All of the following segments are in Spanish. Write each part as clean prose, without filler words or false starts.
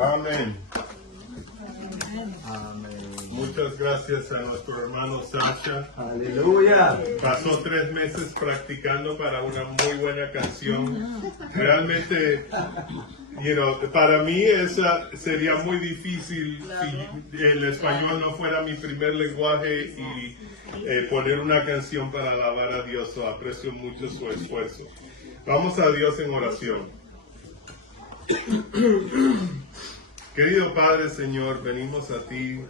Amén. Amén. Muchas gracias a nuestro hermano Sasha. Aleluya. Pasó 3 meses practicando para una muy buena canción. Realmente, para mí esa sería muy difícil si el español no fuera mi primer lenguaje y poner una canción para alabar a Dios. Aprecio mucho su esfuerzo. Vamos a Dios en oración. Querido Padre, Señor, venimos a ti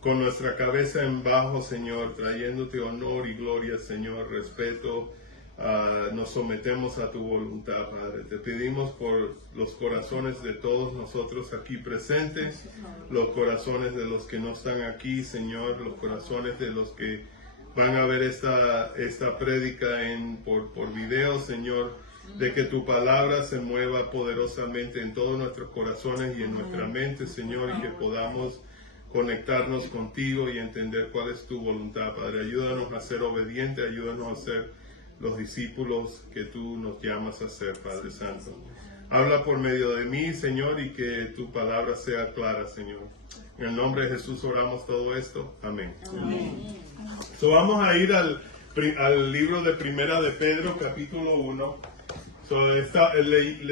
con nuestra cabeza en bajo, Señor, trayéndote honor y gloria, Señor, respeto. Nos sometemos a tu voluntad, Padre. Te pedimos por los corazones de todos nosotros aquí presentes, los corazones de los que no están aquí, Señor, los corazones de los que van a ver esta prédica por video, Señor, de que tu palabra se mueva poderosamente en todos nuestros corazones y en nuestra mente, Señor, y que podamos conectarnos contigo y entender cuál es tu voluntad, Padre. Ayúdanos a ser obedientes, ayúdanos a ser los discípulos que tú nos llamas a ser, Padre Santo. Habla por medio de mí, Señor, y que tu palabra sea clara, Señor. En el nombre de Jesús oramos todo esto. Amén. Amén. Vamos a ir al libro de Primera de Pedro, capítulo 1. Le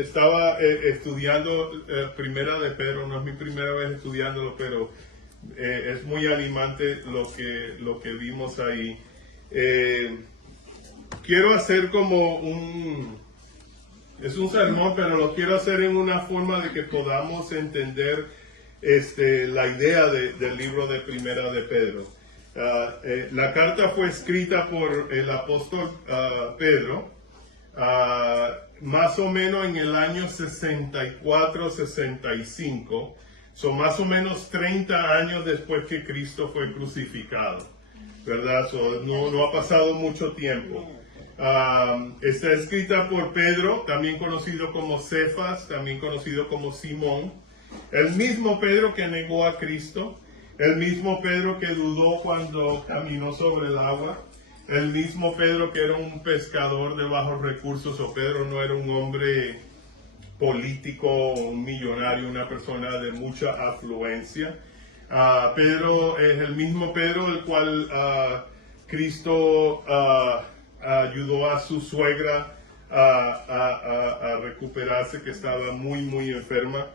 estaba estudiando Primera de Pedro, no es mi primera vez estudiándolo, pero es muy animante lo que vimos ahí. Quiero hacer es un sermón, pero lo quiero hacer en una forma de que podamos entender la idea del libro de Primera de Pedro. La carta fue escrita por el apóstol Pedro, más o menos en el año 64-65, son más o menos 30 años después que Cristo fue crucificado, ¿verdad? No ha pasado mucho tiempo. Está escrita por Pedro, también conocido como Cefas, también conocido como Simón, el mismo Pedro que negó a Cristo, el mismo Pedro que dudó cuando caminó sobre el agua, el mismo Pedro que era un pescador de bajos recursos, o Pedro no era un hombre político, un millonario, una persona de mucha afluencia. Pedro es el mismo Pedro el cual Cristo ayudó a su suegra a recuperarse, que estaba muy, muy enferma.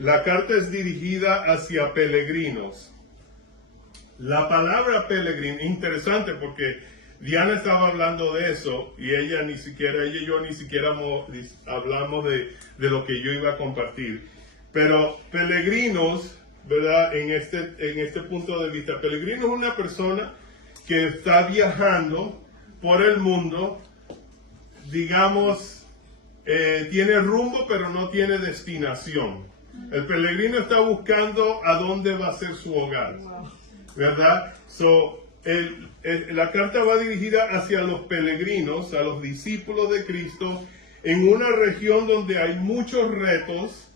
La carta es dirigida hacia peregrinos. La palabra peregrino, interesante porque Diana estaba hablando de eso y ella y yo ni siquiera hablamos de lo que yo iba a compartir. Pero peregrinos, ¿verdad? En este punto de vista, peregrino es una persona que está viajando por el mundo, digamos, tiene rumbo pero no tiene destinación. El peregrino está buscando a dónde va a ser su hogar, ¿verdad? La carta va dirigida hacia los peregrinos, a los discípulos de Cristo, en una región donde hay muchos retos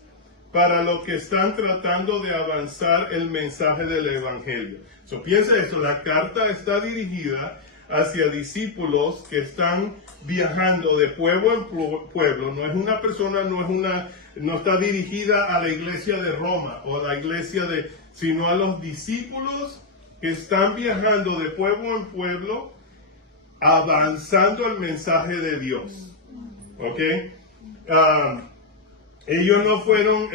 para los que están tratando de avanzar el mensaje del Evangelio. Piensa eso, la carta está dirigida hacia discípulos que están viajando de pueblo en pueblo. No es una persona, no está dirigida a la iglesia de Roma o a la iglesia sino a los discípulos que están viajando de pueblo en pueblo, avanzando el mensaje de Dios. ¿Ok? Ellos no fueron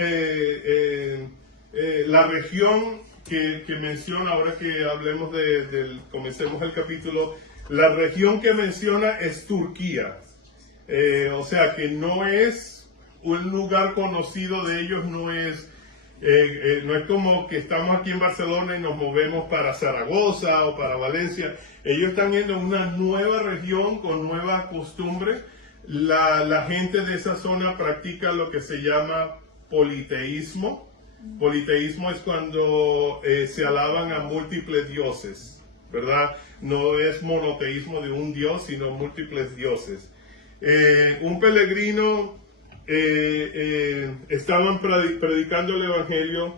la región que menciona, ahora que hablemos comencemos el capítulo, la región que menciona es Turquía. O sea que no es un lugar conocido de ellos, no es como que estamos aquí en Barcelona y nos movemos para Zaragoza o para Valencia. Ellos están yendo a una nueva región con nuevas costumbres. La gente de esa zona practica lo que se llama politeísmo. Politeísmo es cuando se alaban a múltiples dioses, ¿verdad? No es monoteísmo de un dios, sino múltiples dioses. Un peregrino estaban predicando el Evangelio.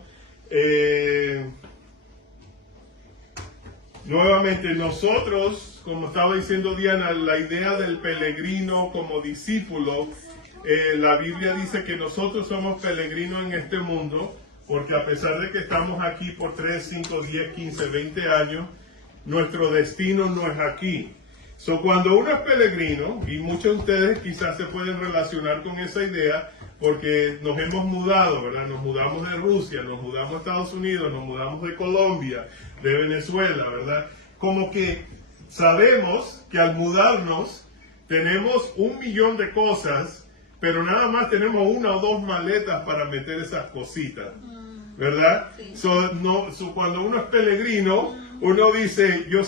Nuevamente nosotros, como estaba diciendo Diana, la idea del peregrino como discípulo la Biblia dice que nosotros somos peregrinos en este mundo, porque a pesar de que estamos aquí por 3, 5, 10, 15, 20 años, nuestro destino no es aquí. So, cuando uno es peregrino, y muchos de ustedes quizás se pueden relacionar con esa idea, porque nos hemos mudado, ¿verdad? Nos mudamos de Rusia, nos mudamos a Estados Unidos, nos mudamos de Colombia, de Venezuela, ¿verdad? Como que sabemos que al mudarnos tenemos 1.000.000 de cosas, pero nada más tenemos 1 o 2 maletas para meter esas cositas, ¿verdad? Sí. Cuando uno es peregrino, uno dice, yo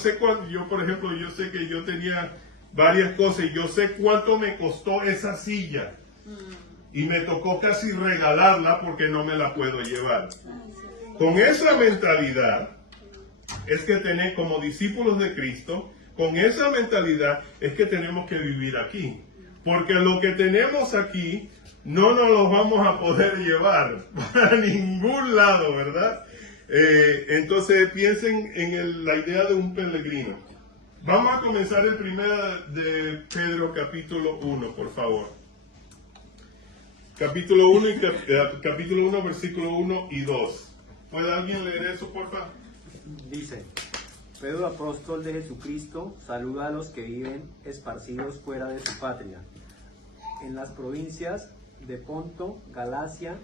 por ejemplo, yo sé que yo tenía varias cosas y yo sé cuánto me costó esa silla. Y me tocó casi regalarla porque no me la puedo llevar. Con esa mentalidad, es que como discípulos de Cristo, con esa mentalidad es que tenemos que vivir aquí. Porque lo que tenemos aquí no nos lo vamos a poder llevar para ningún lado, ¿verdad? Entonces piensen en la idea de un peregrino. Vamos a comenzar el primero de Pedro capítulo 1, por favor. Capítulo 1, versículo 1 y 2. ¿Puede alguien leer eso, por favor? Dice: Pedro, apóstol de Jesucristo, saluda a los que viven esparcidos fuera de su patria, en las provincias de Ponto, Galacia,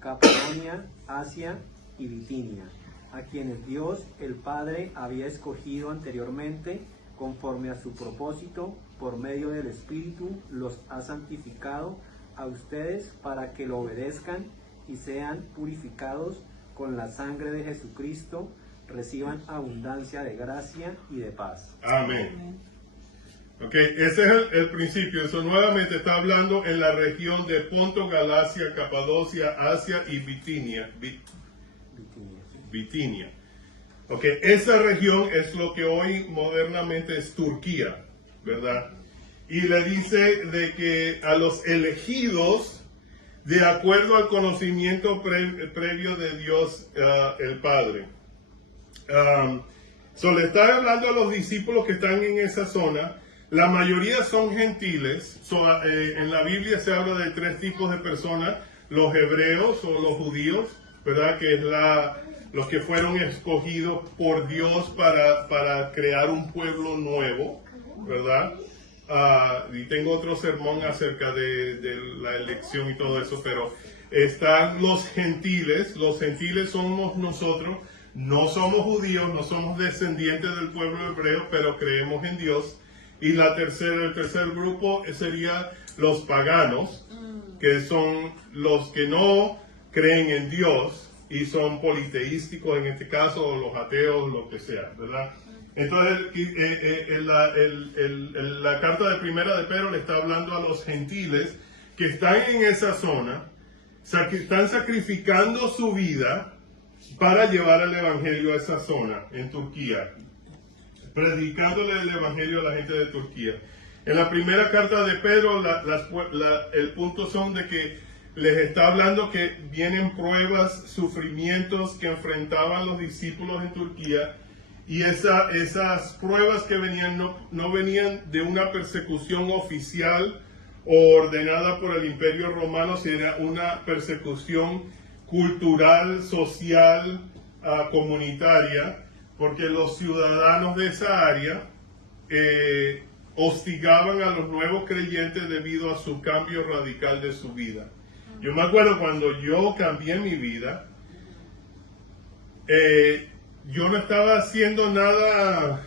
Capadocia, Asia y Bitinia, a quienes Dios el Padre había escogido anteriormente, conforme a su propósito, por medio del Espíritu, los ha santificado a ustedes para que lo obedezcan y sean purificados con la sangre de Jesucristo, reciban abundancia de gracia y de paz. Amén. Ok, ese es el principio. Eso nuevamente está hablando en la región de Ponto, Galacia, Capadocia, Asia y Bitinia. Bitinia. Ok, esa región es lo que hoy modernamente es Turquía, ¿verdad? Y le dice de que a los elegidos, de acuerdo al conocimiento previo de Dios el Padre. Le está hablando a los discípulos que están en esa zona. La mayoría son gentiles. En la Biblia se habla de 3 tipos de personas: los hebreos o los judíos, ¿verdad? Que es los que fueron escogidos por Dios para crear un pueblo nuevo, ¿verdad? Y tengo otro sermón acerca de la elección y todo eso, pero están los gentiles. Los gentiles somos nosotros. No somos judíos, no somos descendientes del pueblo hebreo, pero creemos en Dios. Y el tercer grupo sería los paganos, que son los que no creen en Dios y son politeísticos en este caso, o los ateos, lo que sea, ¿verdad? Entonces, la carta de primera de Pedro le está hablando a los gentiles que están en esa zona, están sacrificando su vida para llevar el evangelio a esa zona, en Turquía, predicándole el evangelio a la gente de Turquía. En la primera carta de Pedro, el punto son de que les está hablando que vienen pruebas, sufrimientos que enfrentaban los discípulos en Turquía, y esas pruebas que venían no venían de una persecución oficial o ordenada por el Imperio Romano, sino era una persecución cultural, social, comunitaria, porque los ciudadanos de esa área hostigaban a los nuevos creyentes debido a su cambio radical de su vida. Yo me acuerdo cuando yo cambié mi vida, yo no estaba haciendo nada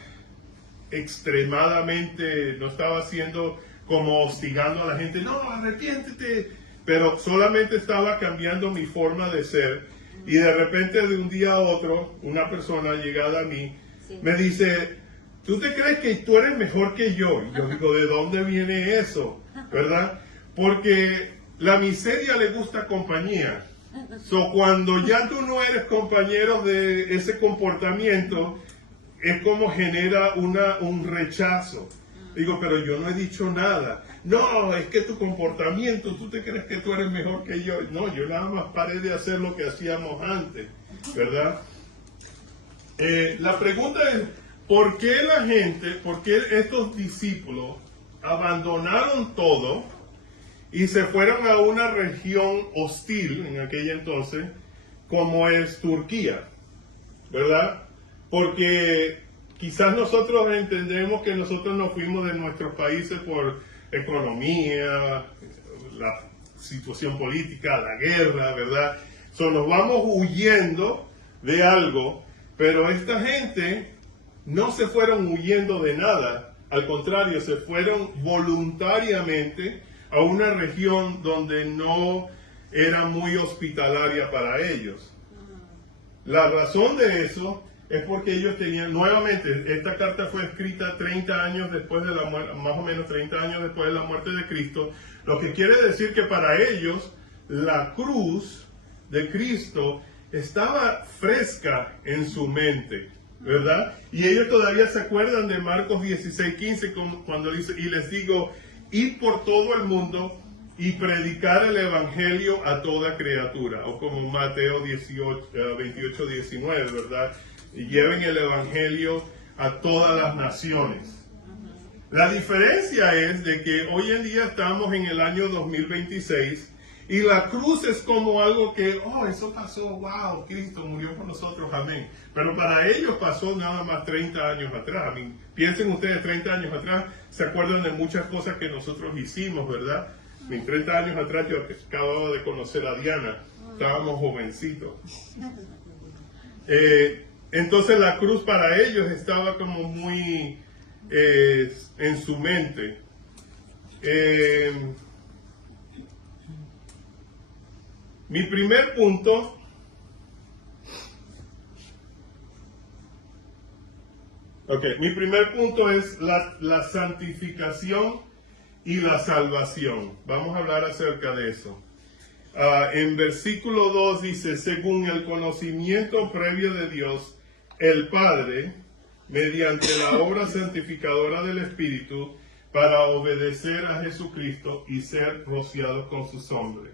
extremadamente, no estaba haciendo como hostigando a la gente, no, arrepiéntete, pero solamente estaba cambiando mi forma de ser. Y de repente, de un día a otro, una persona llegada a mí me dice: ¿tú te crees que tú eres mejor que yo? Y yo digo, ¿de dónde viene eso? ¿Verdad? Porque la miseria le gusta compañía. Cuando ya tú no eres compañero de ese comportamiento, es como genera un rechazo. Digo, pero yo no he dicho nada. No, es que tu comportamiento, tú te crees que tú eres mejor que yo. No, yo nada más paré de hacer lo que hacíamos antes, ¿verdad? La pregunta es, ¿por qué estos discípulos abandonaron todo y se fueron a una región hostil en aquella entonces, como es Turquía, ¿verdad? Porque quizás nosotros entendemos que nosotros nos fuimos de nuestros países por economía, la situación política, la guerra, ¿verdad? Nos vamos huyendo de algo, pero esta gente no se fueron huyendo de nada, al contrario, se fueron voluntariamente a una región donde no era muy hospitalaria para ellos. La razón de eso es porque ellos tenían, nuevamente, esta carta fue escrita 30 años después de la muerte, más o menos 30 años después de la muerte de Cristo, lo que quiere decir que para ellos la cruz de Cristo estaba fresca en su mente, ¿verdad? Y ellos todavía se acuerdan de Marcos 16:15 cuando dice, y les digo, id por todo el mundo y predicar el evangelio a toda criatura, o como Mateo 28:19, ¿verdad? Y lleven el evangelio a todas las naciones. La diferencia es de que hoy en día estamos en el año 2026 y la cruz es como algo que, oh, eso pasó, wow, Cristo murió por nosotros, amén. Pero para ellos pasó nada más 30 años atrás. Piensen ustedes, 30 años atrás, se acuerdan de muchas cosas que nosotros hicimos, ¿verdad? 30 años atrás yo acababa de conocer a Diana, estábamos jovencitos. Entonces la cruz para ellos estaba como muy en su mente. Mi primer punto es la santificación y la salvación. Vamos a hablar acerca de eso. En versículo 2 dice, según el conocimiento previo de Dios, el Padre, mediante la obra santificadora del Espíritu, para obedecer a Jesucristo y ser rociados con su sangre.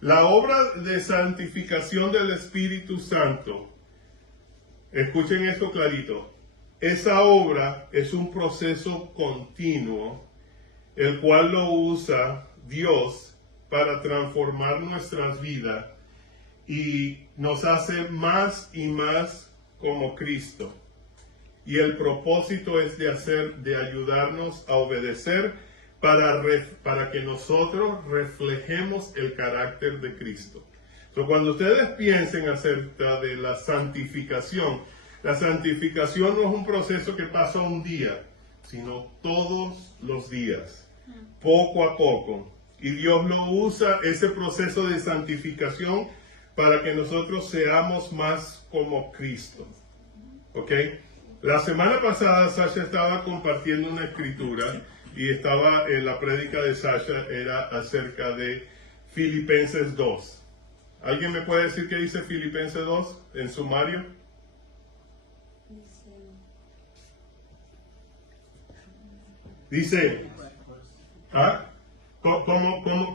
La obra de santificación del Espíritu Santo, escuchen esto clarito, esa obra es un proceso continuo, el cual lo usa Dios para transformar nuestras vidas y nos hace más y más como Cristo. Y el propósito es de ayudarnos a obedecer para que nosotros reflejemos el carácter de Cristo. Entonces, cuando ustedes piensen acerca de la santificación no es un proceso que pasa un día, sino todos los días, poco a poco. Y Dios lo usa, ese proceso de santificación, para que nosotros seamos más como Cristo. ¿Ok? La semana pasada Sasha estaba compartiendo una escritura y la prédica de Sasha era acerca de Filipenses 2. ¿Alguien me puede decir qué dice Filipenses 2 en sumario? Dice,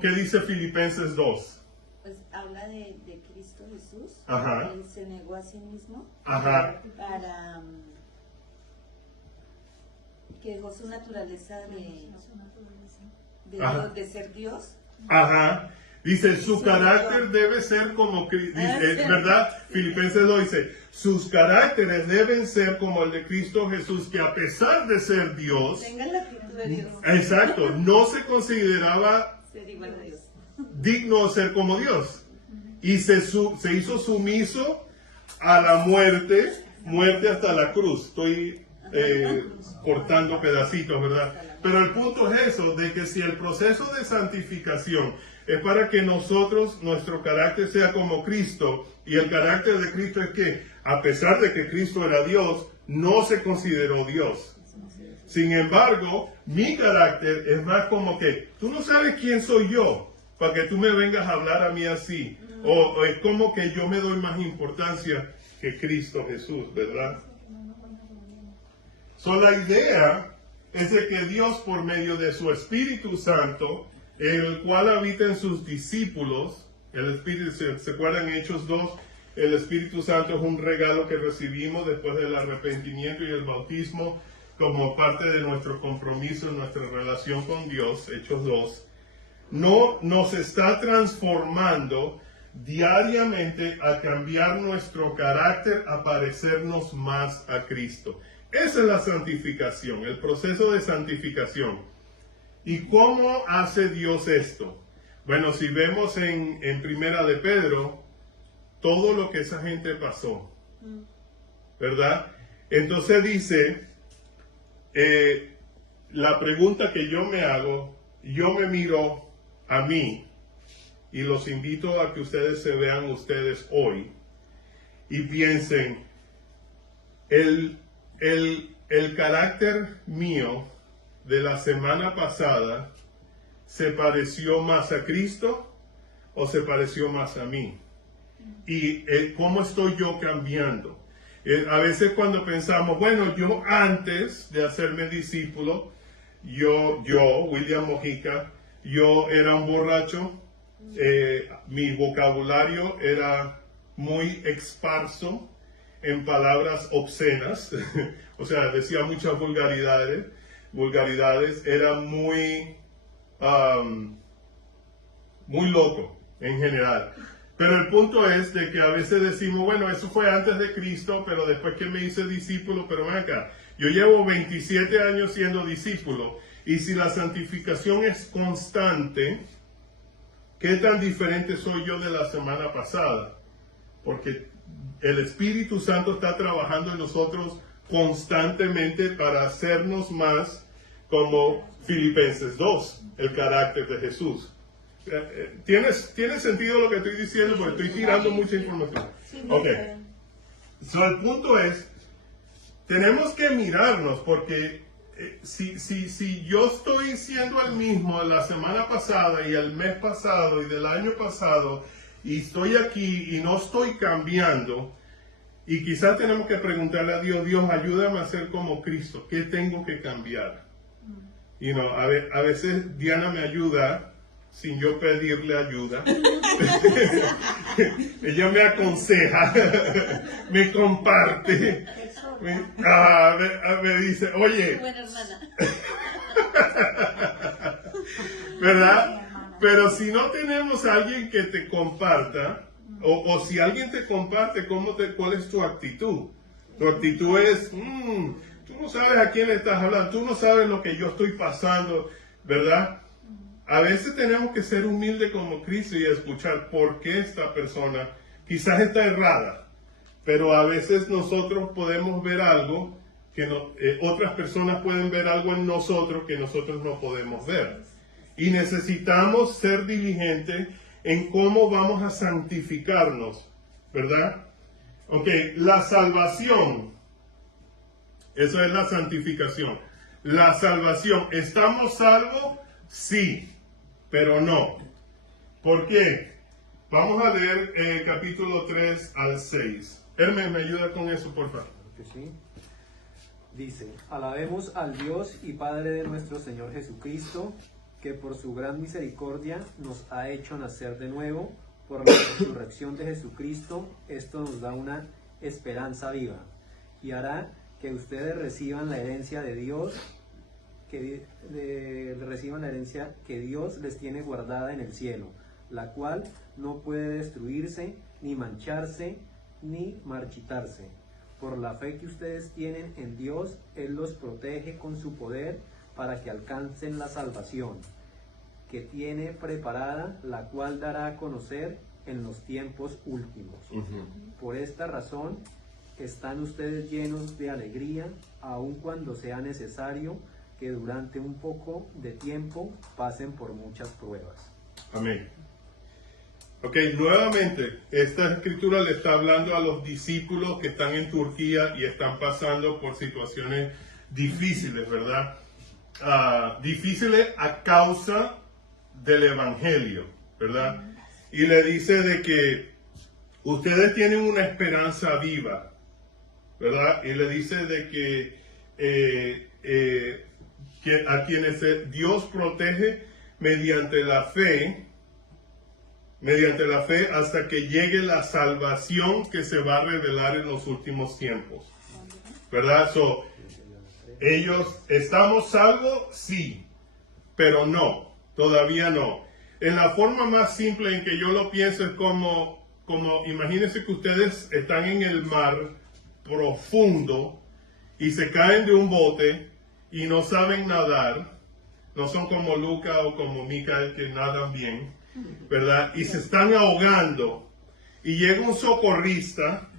¿qué dice Filipenses 2? Pues habla de Cristo Jesús. Ajá. Él se negó a sí mismo. Ajá. Para que dejó su naturaleza de ser Dios. Ajá. Dice, su carácter debe ser como Cristo. ¿Verdad? Filipenses 2 dice, sus caracteres deben ser como el de Cristo Jesús, que a pesar de ser Dios, tenga la actitud de Dios. Exacto, no se consideraba Ser igual a Dios. digno de ser como Dios. Y se hizo sumiso a la muerte hasta la cruz. Estoy cortando pedacitos, ¿verdad? Pero el punto es eso, de que si el proceso de santificación es para que nuestro carácter sea como Cristo, y el carácter de Cristo es que, a pesar de que Cristo era Dios, no se consideró Dios. Sin embargo, mi carácter es más como que, tú no sabes quién soy yo, para que tú me vengas a hablar a mí así. O es como que yo me doy más importancia que Cristo Jesús, ¿verdad? La idea es de que Dios, por medio de su Espíritu Santo, el cual habita en sus discípulos, el Espíritu, ¿se acuerdan en Hechos 2? El Espíritu Santo es un regalo que recibimos después del arrepentimiento y el bautismo. como parte de nuestro compromiso en nuestra relación con Dios, Hechos 2, no nos está transformando diariamente a cambiar nuestro carácter, a parecernos más a Cristo. Esa es la santificación, el proceso de santificación. ¿Y cómo hace Dios esto? Bueno, si vemos en Primera de Pedro, todo lo que esa gente pasó, ¿verdad? Entonces dice, la pregunta que yo me hago, yo me miro a mí, y los invito a que ustedes se vean ustedes hoy, y piensen, el carácter mío de la semana pasada, ¿se pareció más a Cristo o se pareció más a mí? Y ¿cómo estoy yo cambiando? A veces cuando pensamos, bueno, yo antes de hacerme discípulo, yo, William Mojica, yo era un borracho, mi vocabulario era muy esparso en palabras obscenas, o sea, decía muchas vulgaridades, era muy loco en general. Pero el punto es de que a veces decimos, bueno, eso fue antes de Cristo, pero después que me hice discípulo, pero ven acá, yo llevo 27 años siendo discípulo, y si la santificación es constante, ¿qué tan diferente soy yo de la semana pasada? Porque el Espíritu Santo está trabajando en nosotros constantemente para hacernos más como Filipenses 2, el carácter de Jesús. ¿Tiene sentido lo que estoy diciendo? Porque estoy tirando mucha información. Ok. So, el punto es, tenemos que mirarnos, porque si yo estoy siendo el mismo de la semana pasada y el mes pasado y del año pasado, y estoy aquí y no estoy cambiando, y quizás tenemos que preguntarle a Dios, Dios, ayúdame a ser como Cristo, ¿qué tengo que cambiar? A veces Diana me ayuda sin yo pedirle ayuda. Ella me aconseja, me comparte, me dice, oye, buena hermana. ¿verdad? Pero si no tenemos a alguien que te comparta, o si alguien te comparte, ¿cuál es tu actitud? Tu actitud es, tú no sabes a quién le estás hablando, tú no sabes lo que yo estoy pasando, ¿verdad? A veces tenemos que ser humildes como Cristo y escuchar por qué esta persona quizás está errada, pero a veces nosotros podemos ver algo que otras personas pueden ver algo en nosotros que nosotros no podemos ver. Y necesitamos ser diligentes en cómo vamos a santificarnos, ¿verdad? Ok, la salvación, eso es la santificación. La salvación, ¿estamos salvos? Sí, pero no. ¿Por qué? Vamos a leer capítulo 3 al 6. Hermes, ¿me ayuda con eso, por favor? Que sí. Dice, alabemos al Dios y Padre de nuestro Señor Jesucristo, que por su gran misericordia nos ha hecho nacer de nuevo por la resurrección de Jesucristo. Esto nos da una esperanza viva y hará que ustedes reciban la herencia de Dios, reciban la herencia que Dios les tiene guardada en el cielo, la cual no puede destruirse, ni mancharse, ni marchitarse. Por la fe que ustedes tienen en Dios, Él los protege con su poder para que alcancen la salvación que tiene preparada, la cual dará a conocer en los tiempos últimos. Por esta razón están ustedes llenos de alegría, aun cuando sea necesario que durante un poco de tiempo pasen por muchas pruebas. Amén. Ok, nuevamente, esta escritura le está hablando a los discípulos que están en Turquía y están pasando por situaciones difíciles, ¿verdad? Difíciles a causa del Evangelio, ¿verdad? Y le dice de que ustedes tienen una esperanza viva, ¿verdad? Y le dice de que a quienes Dios protege mediante la fe hasta que llegue la salvación que se va a revelar en los últimos tiempos, ¿verdad? ellos, ¿estamos salvos? Sí, pero no, todavía no. En la forma más simple en que yo lo pienso es como imagínense que ustedes están en el mar profundo y se caen de un bote y no saben nadar, no son como Luca o como Micael que nadan bien, ¿verdad? Y se están ahogando y llega un socorrista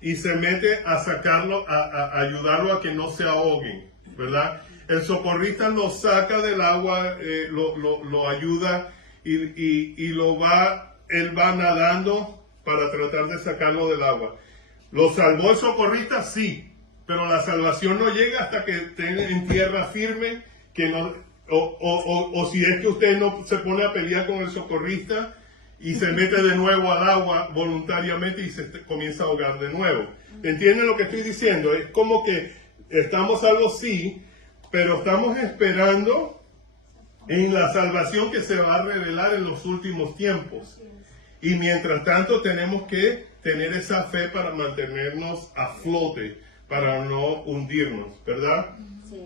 y se mete a sacarlo, a ayudarlo a que no se ahoguen, ¿verdad? El socorrista lo saca del agua, lo ayuda y él va nadando para tratar de sacarlo del agua. ¿Lo salvó el socorrista? Sí, pero la salvación no llega hasta que estén en tierra firme, o si es que usted no se pone a pelear con el socorrista y se mete de nuevo al agua voluntariamente y se comienza a ahogar de nuevo. ¿Entienden lo que estoy diciendo? Es como que estamos salvos, sí, pero estamos esperando en la salvación que se va a revelar en los últimos tiempos. Y mientras tanto tenemos que tener esa fe para mantenernos a flote, para no hundirnos, ¿verdad? Sí.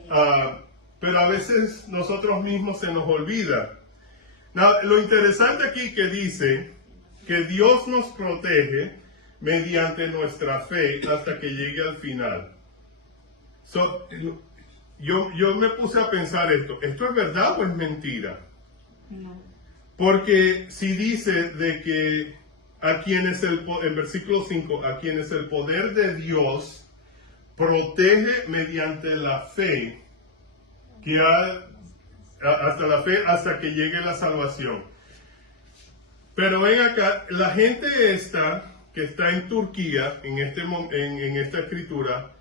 Pero a veces nosotros mismos se nos olvida. Lo interesante aquí que dice que Dios nos protege mediante nuestra fe hasta que llegue al final. Yo me puse a pensar ¿esto es verdad o es mentira? No. Porque si dice de que en versículo 5, a quienes el poder de Dios protege mediante la fe, hasta que llegue la salvación. Pero ven acá, la gente que está en Turquía, en esta escritura,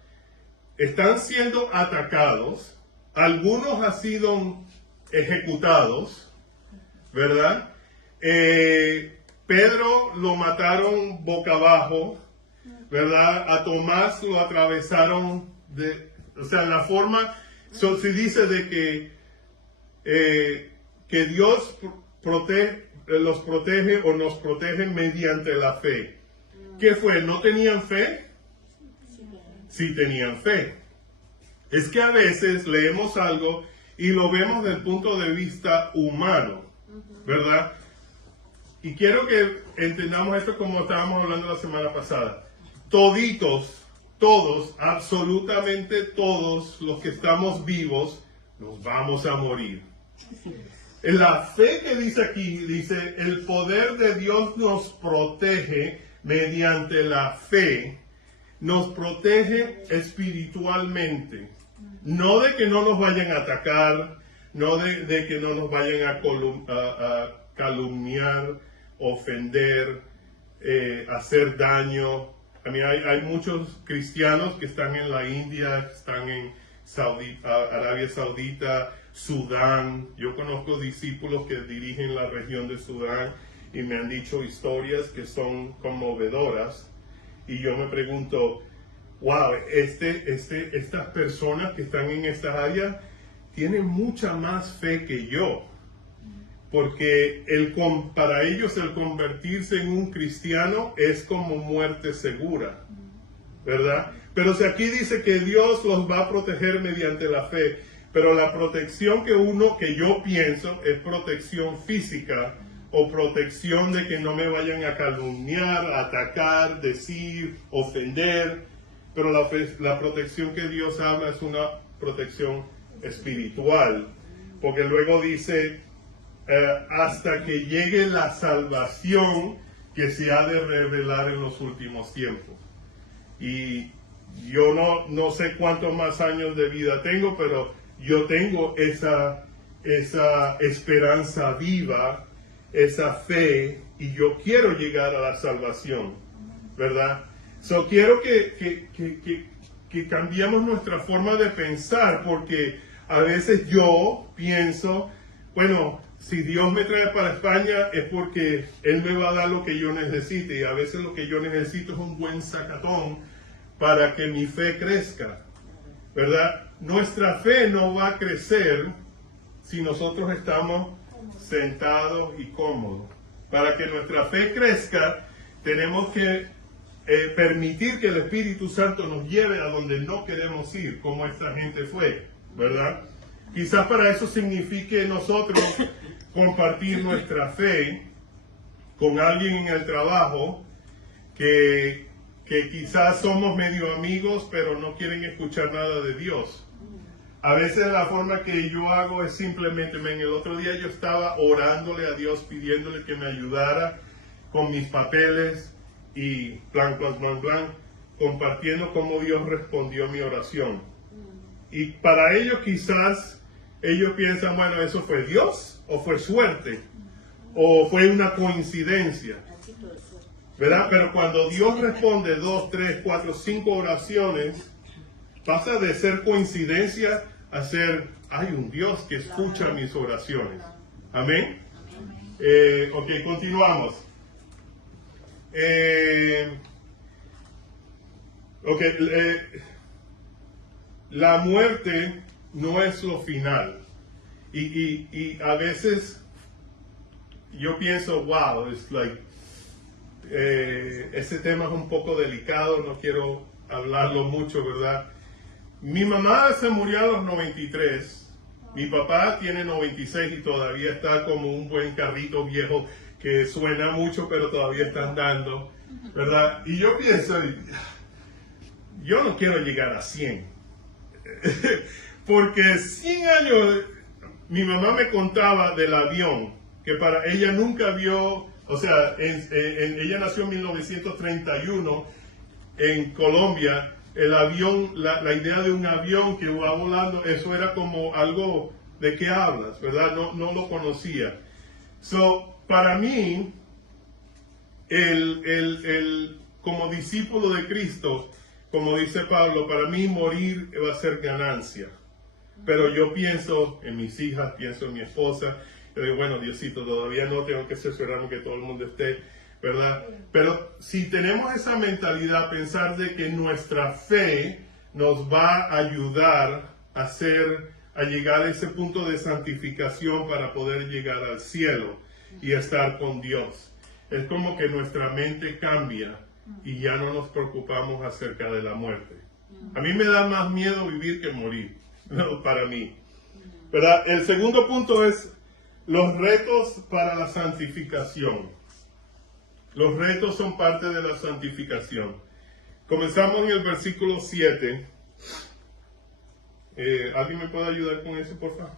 están siendo atacados, algunos han sido ejecutados, ¿verdad? Pedro lo mataron boca abajo, ¿verdad? A Tomás lo atravesaron, en la forma, se dice de que Dios los protege o nos protege mediante la fe. ¿Qué fue? ¿No tenían fe? Sí tenían fe. Es que a veces leemos algo y lo vemos desde el punto de vista humano, ¿verdad? Y quiero que entendamos esto como estábamos hablando la semana pasada. Todos, absolutamente todos los que estamos vivos, nos vamos a morir. La fe que dice aquí, dice, el poder de Dios nos protege mediante la fe, nos protege espiritualmente. No de que no nos vayan a atacar, no de que no nos vayan a calumniar, ofender, hacer daño. Hay muchos cristianos que están en la India, están en Arabia Saudita, Sudán. Yo conozco discípulos que dirigen la región de Sudán y me han dicho historias que son conmovedoras. Y yo me pregunto, wow, estas personas que están en esta área tienen mucha más fe que yo. Porque para ellos el convertirse en un cristiano es como muerte segura, ¿verdad? Pero si aquí dice que Dios los va a proteger mediante la fe, pero la protección que yo pienso es protección física o protección de que no me vayan a calumniar, atacar, decir, ofender, pero la protección que Dios habla es una protección espiritual, porque luego dice hasta que llegue la salvación que se ha de revelar en los últimos tiempos. Y yo no sé cuántos más años de vida tengo, pero yo tengo esa esperanza viva, esa fe, y yo quiero llegar a la salvación, ¿verdad? Quiero que cambiemos nuestra forma de pensar, porque a veces yo pienso, bueno, si Dios me trae para España es porque Él me va a dar lo que yo necesite, y a veces lo que yo necesito es un buen sacatón para que mi fe crezca, ¿verdad? Nuestra fe no va a crecer si nosotros estamos sentados y cómodos. Para que nuestra fe crezca, tenemos que permitir que el Espíritu Santo nos lleve a donde no queremos ir, como esta gente fue, ¿verdad? Quizás para eso signifique nosotros compartir nuestra fe con alguien en el trabajo que quizás somos medio amigos, pero no quieren escuchar nada de Dios. A veces la forma que yo hago es simplemente, el otro día yo estaba orándole a Dios, pidiéndole que me ayudara con mis papeles y blanc, compartiendo cómo Dios respondió mi oración. Y para ellos quizás, ellos piensan, bueno, ¿eso fue Dios o fue suerte? ¿O fue una coincidencia? ¿Verdad? Pero cuando Dios responde 2, 3, 4, 5 oraciones, pasa de ser coincidencia a ser, hay un Dios que escucha mis oraciones. Amén. Ok, continuamos. La muerte no es lo final. Y a veces yo pienso, wow, it's like, ese tema es un poco delicado, no quiero hablarlo mucho, ¿verdad? Mi mamá se murió a los 93, mi papá tiene 96 y todavía está como un buen carrito viejo que suena mucho, pero todavía está andando, ¿verdad? Y yo pienso, yo no quiero llegar a 100, porque 100 años, mi mamá me contaba del avión, que para ella nunca vio, o sea, ella nació en 1931 en Colombia. El avión, la idea de un avión que va volando, eso era como algo de qué hablas, ¿verdad? No lo conocía. So, para mí, como discípulo de Cristo, como dice Pablo, para mí morir va a ser ganancia. Pero yo pienso en mis hijas, pienso en mi esposa. Yo digo, bueno, Diosito, todavía no tengo que cerciorarme que todo el mundo esté, ¿verdad? Pero si tenemos esa mentalidad, pensar de que nuestra fe nos va a ayudar a llegar a ese punto de santificación para poder llegar al cielo y estar con Dios. Es como que nuestra mente cambia y ya no nos preocupamos acerca de la muerte. A mí me da más miedo vivir que morir, ¿no? Para mí, ¿verdad? El segundo punto es los retos para la santificación. Los retos son parte de la santificación. Comenzamos en el versículo 7. ¿Alguien me puede ayudar con eso, por favor?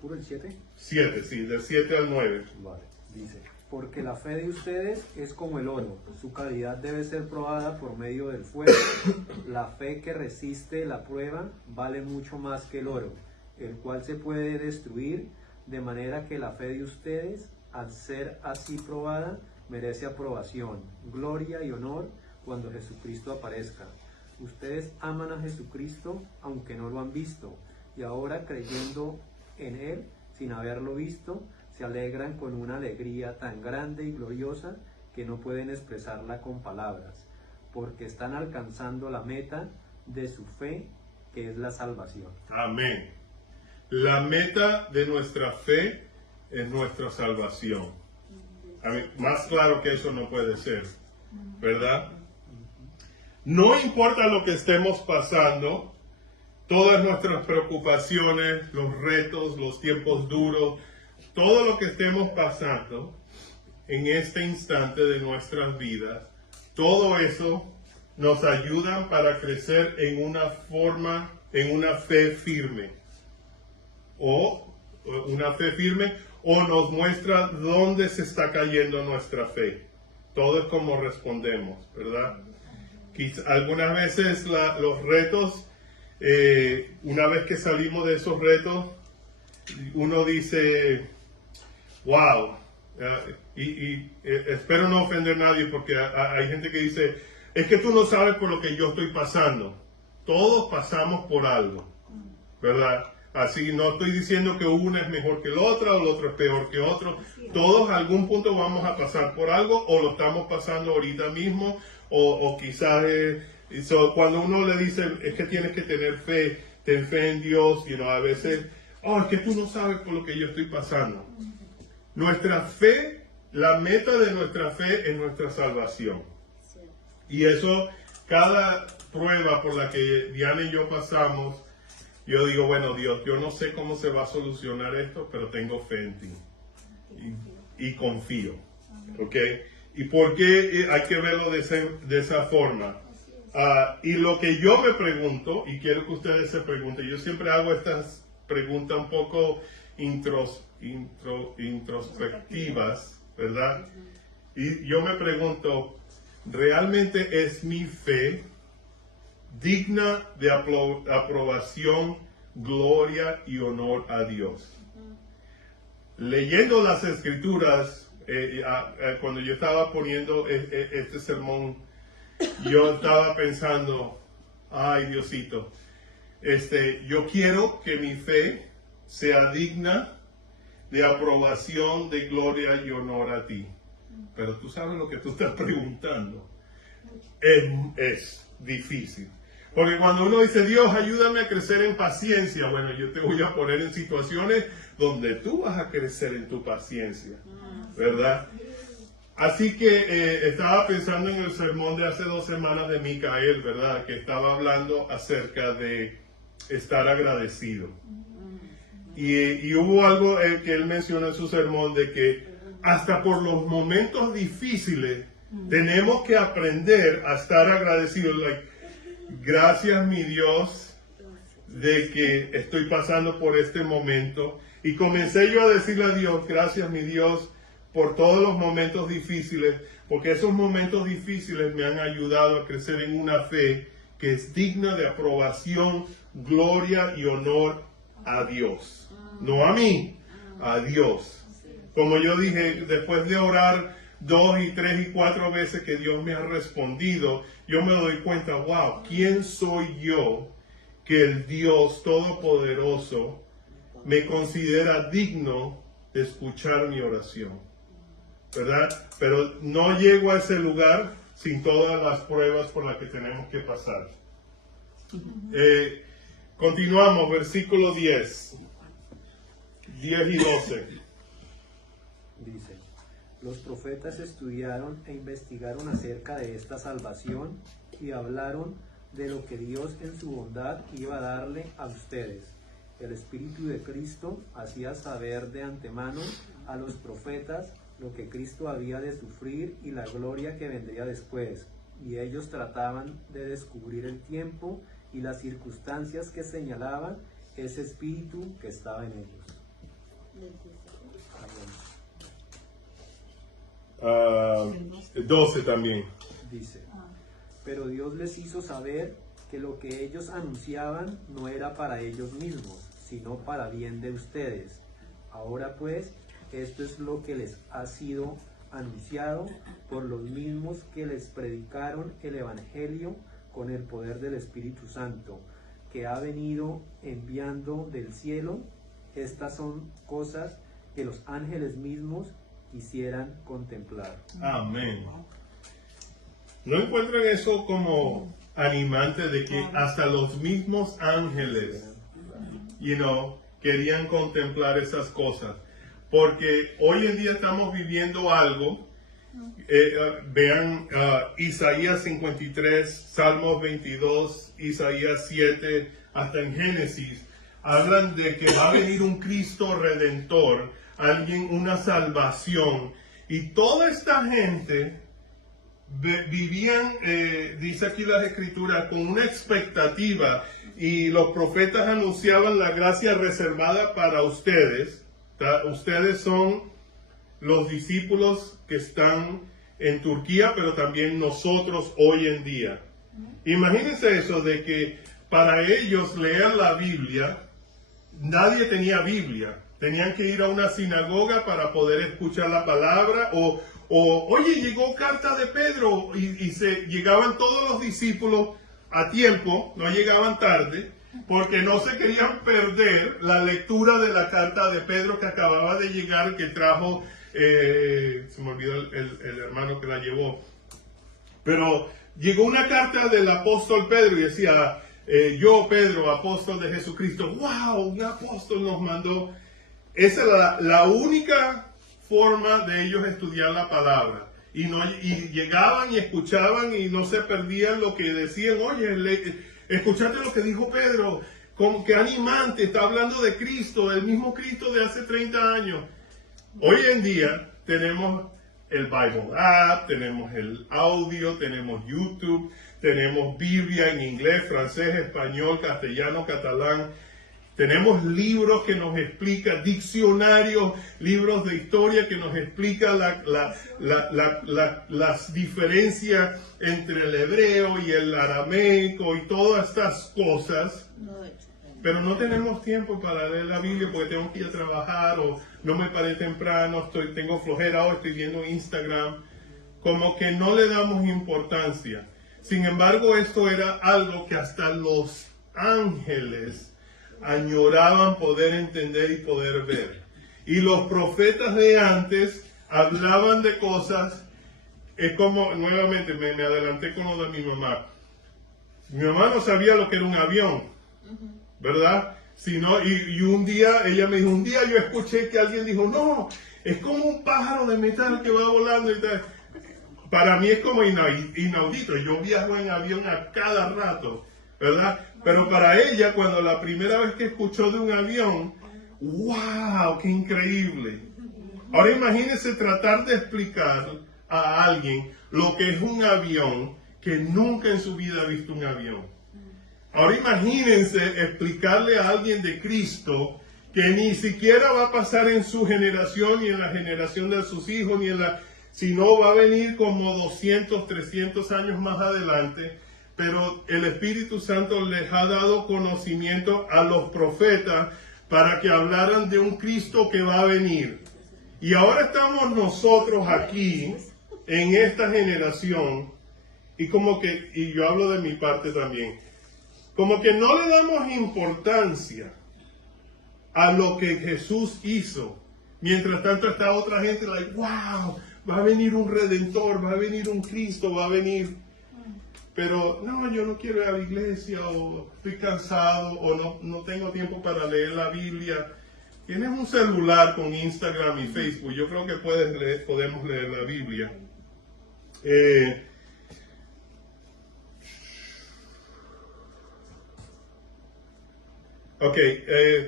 ¿Puro el 7? 7, sí, del 7 al 9. Vale, dice, porque la fe de ustedes es como el oro, su calidad debe ser probada por medio del fuego. La fe que resiste la prueba vale mucho más que el oro, el cual se puede destruir, de manera que la fe de ustedes, al ser así probada, merece aprobación, gloria y honor cuando Jesucristo aparezca. Ustedes aman a Jesucristo aunque no lo han visto, y ahora creyendo en Él, sin haberlo visto, se alegran con una alegría tan grande y gloriosa que no pueden expresarla con palabras, porque están alcanzando la meta de su fe, que es la salvación. Amén. La meta de nuestra fe es nuestra salvación. Más claro que eso no puede ser, ¿verdad? No importa lo que estemos pasando, todas nuestras preocupaciones, los retos, los tiempos duros, todo lo que estemos pasando en este instante de nuestras vidas, todo eso nos ayuda para crecer en una fe firme. O nos muestra dónde se está cayendo nuestra fe. Todo es como respondemos, ¿verdad? Algunas veces los retos, una vez que salimos de esos retos, uno dice, wow, espero no ofender a nadie porque hay gente que dice, es que tú no sabes por lo que yo estoy pasando. Todos pasamos por algo, ¿verdad? Así no estoy diciendo que uno es mejor que el otro o el otro es peor que otro. Todos a algún punto vamos a pasar por algo o lo estamos pasando ahorita mismo o quizás cuando uno le dice es que tienes que tener fe, ten fe en Dios, a veces, es que tú no sabes por lo que yo estoy pasando. Nuestra fe, la meta de nuestra fe es nuestra salvación. Y eso, cada prueba por la que Diana y yo pasamos, yo digo, bueno, Dios, yo no sé cómo se va a solucionar esto, pero tengo fe en ti. Y confío. ¿Ok? ¿Y por qué hay que verlo de esa forma? Y lo que yo me pregunto, y quiero que ustedes se pregunten, yo siempre hago estas preguntas un poco introspectivas, ¿verdad? Y yo me pregunto, ¿realmente es mi fe digna de aprobación, gloria y honor a Dios? Leyendo las escrituras, cuando yo estaba poniendo este sermón, yo estaba pensando, ay Diosito, yo quiero que mi fe sea digna de aprobación, de gloria y honor a ti. Pero tú sabes lo que tú estás preguntando. Es difícil. Porque cuando uno dice, Dios, ayúdame a crecer en paciencia, bueno, yo te voy a poner en situaciones donde tú vas a crecer en tu paciencia, ¿verdad? Así que estaba pensando en el sermón de hace 2 semanas de Micael, ¿verdad? Que estaba hablando acerca de estar agradecido. Y hubo algo que él mencionó en su sermón de que hasta por los momentos difíciles tenemos que aprender a estar agradecidos. Gracias, mi Dios, de que estoy pasando por este momento. Y comencé yo a decirle a Dios, gracias, mi Dios, por todos los momentos difíciles, porque esos momentos difíciles me han ayudado a crecer en una fe que es digna de aprobación, gloria y honor a Dios. No a mí, a Dios. Como yo dije, después de orar 2 y 3 y 4 veces que Dios me ha respondido, yo me doy cuenta, wow, ¿quién soy yo que el Dios Todopoderoso me considera digno de escuchar mi oración? ¿Verdad? Pero no llego a ese lugar sin todas las pruebas por las que tenemos que pasar. Continuamos, versículo 10 y 12. Dice, los profetas estudiaron e investigaron acerca de esta salvación y hablaron de lo que Dios en su bondad iba a darle a ustedes. El Espíritu de Cristo hacía saber de antemano a los profetas lo que Cristo había de sufrir y la gloria que vendría después, y ellos trataban de descubrir el tiempo y las circunstancias que señalaban ese Espíritu que estaba en ellos. 12 también. Dice, pero Dios les hizo saber que lo que ellos anunciaban no era para ellos mismos, sino para bien de ustedes. Ahora pues, esto es lo que les ha sido anunciado por los mismos que les predicaron el Evangelio con el poder del Espíritu Santo, que ha venido enviando del cielo. Estas son cosas que los ángeles mismos quisieran contemplar. Amén. ¿No encuentran eso como animante de que hasta los mismos ángeles, querían contemplar esas cosas? Porque hoy en día estamos viviendo algo, vean Isaías 53, Salmos 22, Isaías 7, hasta en Génesis, hablan de que va a venir un Cristo Redentor, una salvación, y toda esta gente vivían, dice aquí las Escrituras, con una expectativa, y los profetas anunciaban la gracia reservada para ustedes. Ustedes son los discípulos que están en Turquía, pero también nosotros hoy en día. Imagínense eso de que para ellos leer la Biblia, nadie tenía Biblia. Tenían que ir a una sinagoga para poder escuchar la palabra, oye, llegó carta de Pedro, y llegaban todos los discípulos a tiempo, no llegaban tarde, porque no se querían perder la lectura de la carta de Pedro que acababa de llegar, que trajo, se me olvidó el hermano que la llevó, pero llegó una carta del apóstol Pedro y decía, yo Pedro, apóstol de Jesucristo. ¡Wow! Un apóstol nos mandó. Esa era la única forma de ellos estudiar la palabra. y llegaban y escuchaban y no se perdían lo que decían. Oye, escuchaste lo que dijo Pedro, como que animante, está hablando de Cristo, el mismo Cristo de hace 30 años. Hoy en día tenemos el Bible App, tenemos el audio, tenemos YouTube, tenemos Biblia en inglés, francés, español, castellano, catalán. Tenemos libros que nos explican, diccionarios, libros de historia que nos explican las diferencias entre el hebreo y el arameico y todas estas cosas. Pero no tenemos tiempo para leer la Biblia porque tengo que ir a trabajar o no me paré temprano, tengo flojera o estoy viendo Instagram. Como que no le damos importancia. Sin embargo, esto era algo que hasta los ángeles añoraban poder entender y poder ver. Y los profetas de antes hablaban de cosas, es como, nuevamente me adelanté con lo de mi mamá. Mi mamá no sabía lo que era un avión, ¿verdad? Y un día, ella me dijo, un día yo escuché que alguien dijo, no, es como un pájaro de metal que va volando y tal. Para mí es como inaudito, yo viajo en avión a cada rato, ¿verdad? Pero para ella, cuando la primera vez que escuchó de un avión, ¡wow! ¡Qué increíble! Ahora imagínense tratar de explicar a alguien lo que es un avión que nunca en su vida ha visto un avión. Ahora imagínense explicarle a alguien de Cristo que ni siquiera va a pasar en su generación, ni en la generación de sus hijos, sino va a venir como 200, 300 años más adelante. Pero el Espíritu Santo les ha dado conocimiento a los profetas para que hablaran de un Cristo que va a venir. Y ahora estamos nosotros aquí, en esta generación, y yo hablo de mi parte también, como que no le damos importancia a lo que Jesús hizo. Mientras tanto está otra gente, wow, va a venir un Redentor, va a venir un Cristo, va a venir... Pero no, yo no quiero ir a la iglesia, o estoy cansado, o no tengo tiempo para leer la Biblia. Tienes un celular con Instagram y Facebook, yo creo que podemos leer la Biblia.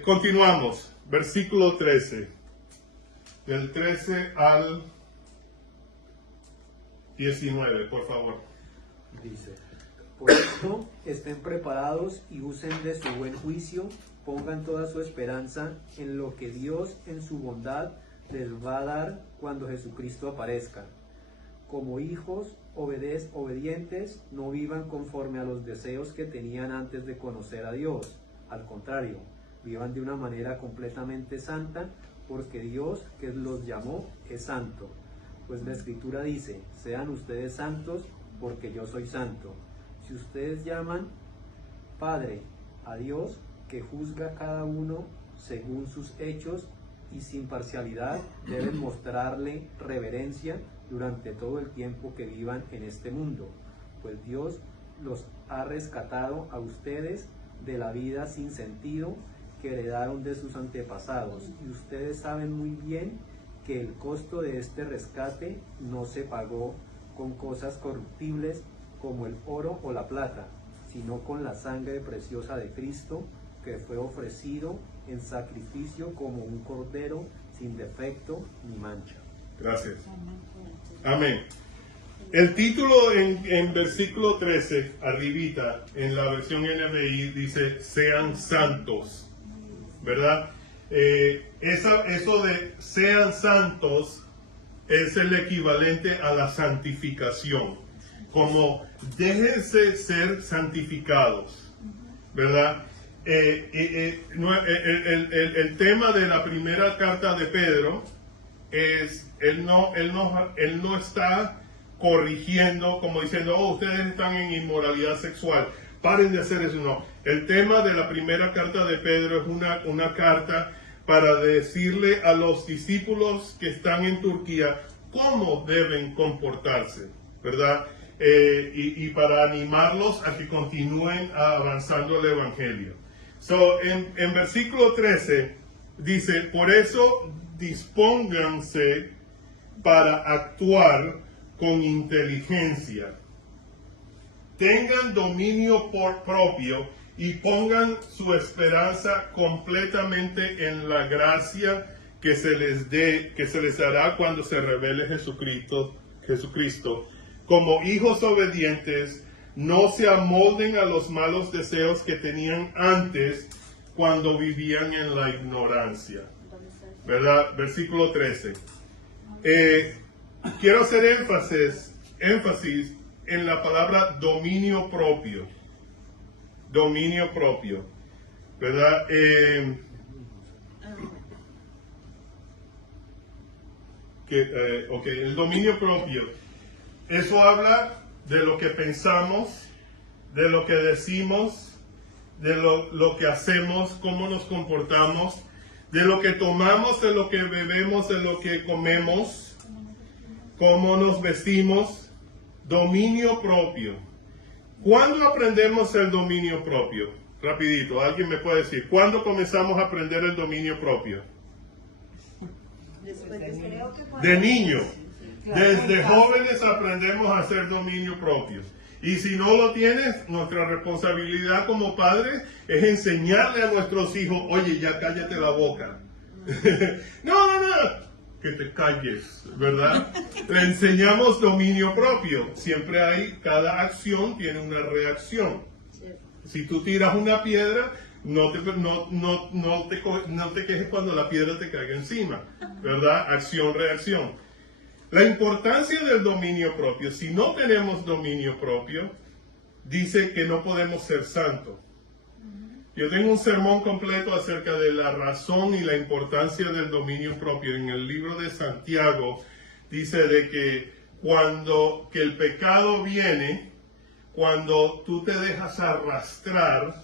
Continuamos. Versículo 13. Del 13 al 19, por favor. Dice, por esto estén preparados y usen de su buen juicio, pongan toda su esperanza en lo que Dios en su bondad les va a dar cuando Jesucristo aparezca. Como hijos obedientes, no vivan conforme a los deseos que tenían antes de conocer a Dios. Al contrario, vivan de una manera completamente santa, porque Dios que los llamó es santo. Pues la Escritura dice, sean ustedes santos, porque yo soy santo. Si ustedes llaman Padre a Dios, que juzga a cada uno según sus hechos y sin parcialidad, deben mostrarle reverencia durante todo el tiempo que vivan en este mundo, pues Dios los ha rescatado a ustedes de la vida sin sentido que heredaron de sus antepasados, y ustedes saben muy bien que el costo de este rescate no se pagó con cosas corruptibles como el oro o la plata, sino con la sangre preciosa de Cristo, que fue ofrecido en sacrificio como un cordero sin defecto ni mancha. Gracias. Amén. El título en versículo 13, arribita, en la versión NBI, dice, sean santos, ¿verdad? Eso de sean santos es el equivalente a la santificación, como déjense ser santificados, ¿verdad? El tema de la primera carta de Pedro es, él no está corrigiendo como diciendo, oh, ustedes están en inmoralidad sexual, paren de hacer eso, no. El tema de la primera carta de Pedro es una carta para decirle a los discípulos que están en Turquía cómo deben comportarse, ¿verdad? Y para animarlos a que continúen avanzando el Evangelio. En versículo 13 dice, por eso dispónganse para actuar con inteligencia. Tengan dominio propio y pongan su esperanza completamente en la gracia que se les dará cuando se revele Jesucristo. Como hijos obedientes, no se amolden a los malos deseos que tenían antes cuando vivían en la ignorancia. ¿Verdad? Versículo 13. Quiero hacer énfasis en la palabra dominio propio. Dominio propio. ¿Verdad? El dominio propio. Eso habla de lo que pensamos, de lo que decimos, de lo que hacemos, cómo nos comportamos, de lo que tomamos, de lo que bebemos, de lo que comemos, cómo nos vestimos. Dominio propio. ¿Cuándo aprendemos el dominio propio? Rapidito, alguien me puede decir, ¿cuándo comenzamos a aprender el dominio propio? De niño. Desde jóvenes aprendemos a hacer dominio propio. Y si no lo tienes, nuestra responsabilidad como padres es enseñarle a nuestros hijos, oye, ya cállate la boca. No, que te calles, ¿verdad? Le enseñamos dominio propio. Siempre cada acción tiene una reacción. Si tú tiras una piedra, no te quejes cuando la piedra te caiga encima, ¿verdad? Acción, reacción. La importancia del dominio propio, si no tenemos dominio propio, dice que no podemos ser santos. Yo tengo un sermón completo acerca de la razón y la importancia del dominio propio. En el libro de Santiago dice de que que el pecado viene cuando tú te dejas arrastrar